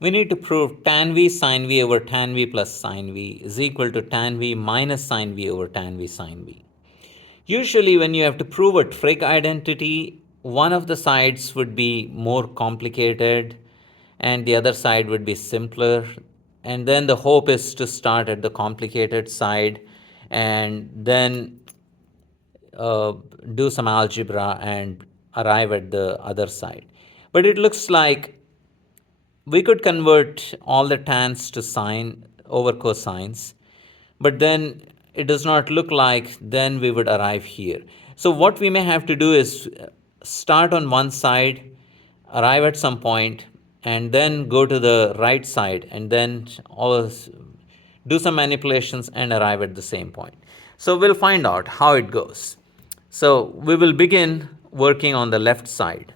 We need to prove tan v sine v over tan v plus sine v is equal to tan v minus sine v over tan v sine v. Usually when you have to prove a trig identity, one of the sides would be more complicated and the other side would be simpler. And then the hope is to start at the complicated side and then uh, do some algebra and arrive at the other side. But it looks like we could convert all the tans to sine over cosines, but then it does not look like then we would arrive here. So what we may have to do is start on one side, arrive at some point, and then go to the right side and then always do some manipulations and arrive at the same point. So we'll find out how it goes. So we will begin working on the left side.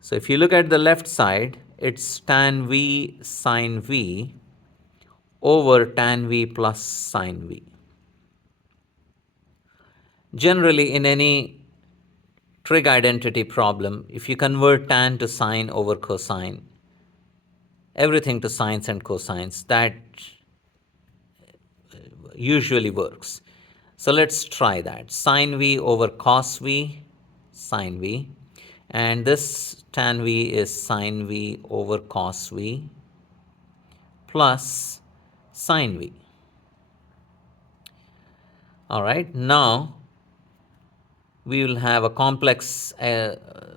So if you look at the left side, it's tan v sine v over tan v plus sine v. Generally, in any trig identity problem, if you convert tan to sine over cosine, everything to sines and cosines, that usually works. So let's try that. Sine v over cos v, sine v. And this tan v is sine v over cos v plus sine v. All right, now we will have a complex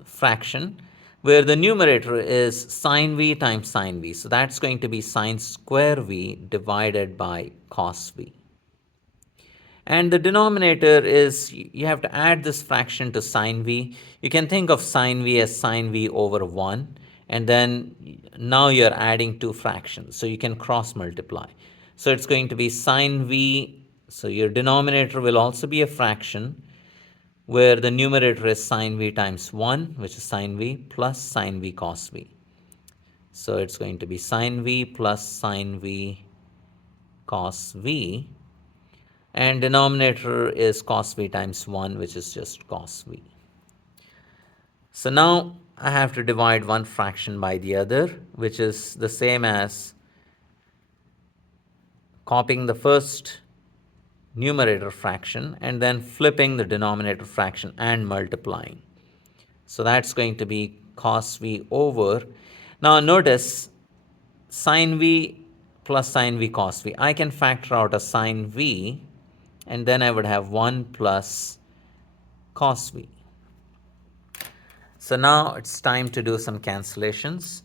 fraction where the numerator is sine v times sine v. So that's going to be sine square v divided by cos v. And the denominator is, you have to add this fraction to sine v. You can think of sine v as sine v over 1. And then now you're adding two fractions. So you can cross multiply. So it's going to be sine v. So your denominator will also be a fraction where the numerator is sine v times 1, which is sine v, plus sine v cos v. So it's going to be sine v plus sine v cos v. And denominator is cos v times 1, which is just cos v. So now I have to divide one fraction by the other, which is the same as copying the first numerator fraction and then flipping the denominator fraction and multiplying. So that's going to be cos v over. Now notice sine v plus sine v cos v. I can factor out a sine v and then I would have 1 plus cos v. So now it's time to do some cancellations.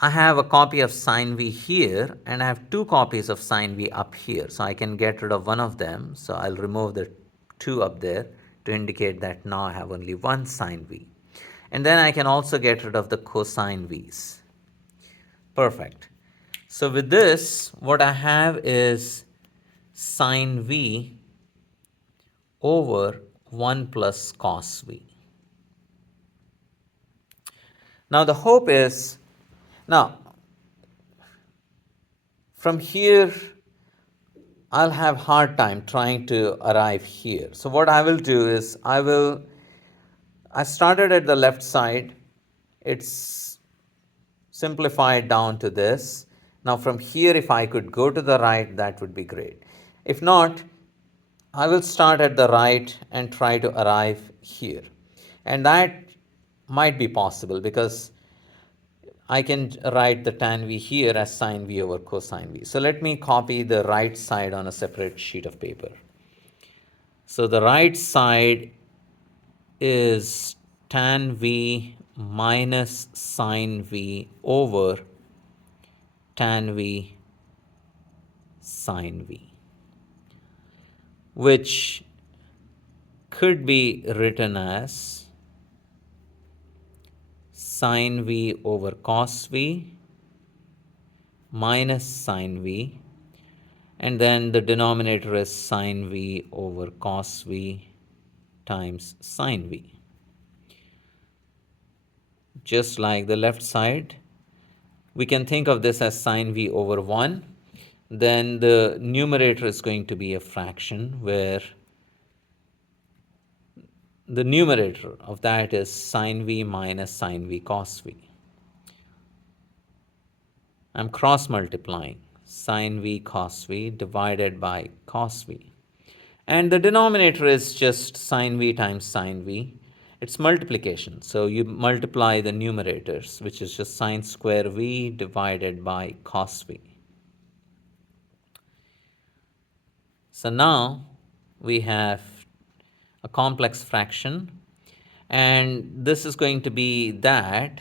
I have a copy of sine v here and I have two copies of sine v up here. So I can get rid of one of them. So I'll remove the two up there to indicate that now I have only one sine v. And then I can also get rid of the cosine v's. Perfect. So with this, what I have is sine v over 1 plus cos v. Now the hope is, now from here I'll have hard time trying to arrive here. So what I will do is I started at the left side. It's simplified down to this. Now from here, if I could go to the right, that would be great. If not, I will start at the right and try to arrive here. And that might be possible because I can write the tan v here as sine v over cosine v. So let me copy the right side on a separate sheet of paper. So the right side is tan v minus sine v over tan v sine v, which could be written as sine v over cos v minus sine v, and then the denominator is sine v over cos v times sine v. Just like the left side, we can think of this as sine v over 1. Then the numerator is going to be a fraction where the numerator of that is sine v minus sine v cos v. I'm cross multiplying sine v cos v divided by cos v. And the denominator is just sine v times sine v. It's multiplication. So you multiply the numerators, which is just sine square v divided by cos v. So now we have a complex fraction, and this is going to be that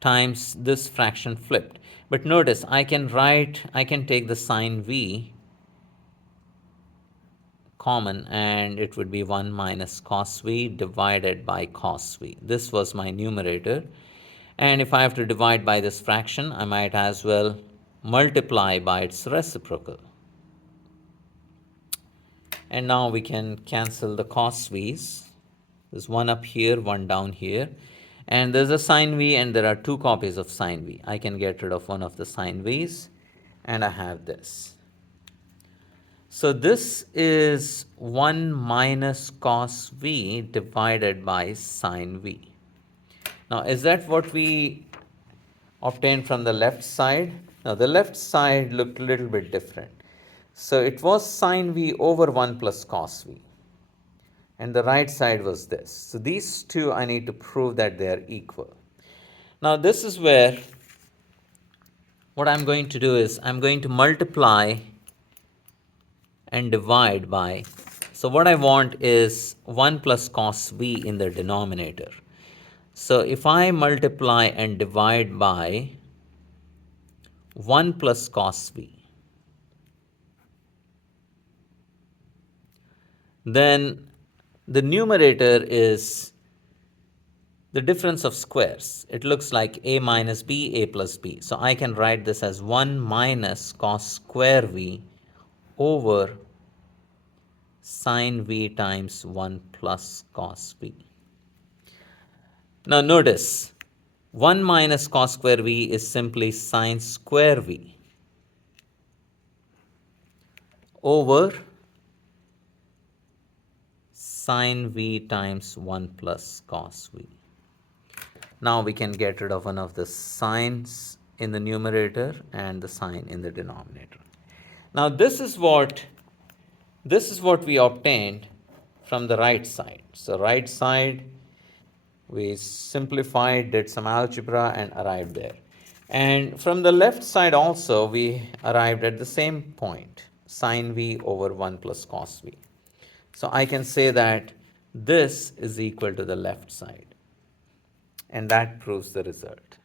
times this fraction flipped. But notice I can take the sine v common, and it would be 1 minus cos v divided by cos v. This was my numerator. And if I have to divide by this fraction, I might as well multiply by its reciprocal. And now we can cancel the cos v's. There's one up here, one down here. And there's a sine v, and there are two copies of sine v. I can get rid of one of the sine v's, and I have this. So this is 1 minus cos v divided by sine v. Now, is that what we obtained from the left side? Now, the left side looked a little bit different. So it was sine v over 1 plus cos v. And the right side was this. So these two, I need to prove that they are equal. Now, this is where what I'm going to do is I'm going to multiply and divide by. So what I want is 1 plus cos v in the denominator. So if I multiply and divide by 1 plus cos v, then the numerator is the difference of squares. It looks like a minus b, a plus b. So I can write this as 1 minus cos square v over sine v times 1 plus cos v. Now notice, 1 minus cos square v is simply sine square v over sine v times 1 plus cos v. Now we can get rid of one of the signs in the numerator and the sign in the denominator. Now this is what we obtained from the right side. So right side, we simplified, did some algebra, and arrived there. And from the left side also, we arrived at the same point, sine v over 1 plus cos v. So I can say that this is equal to the left side. And that proves the result.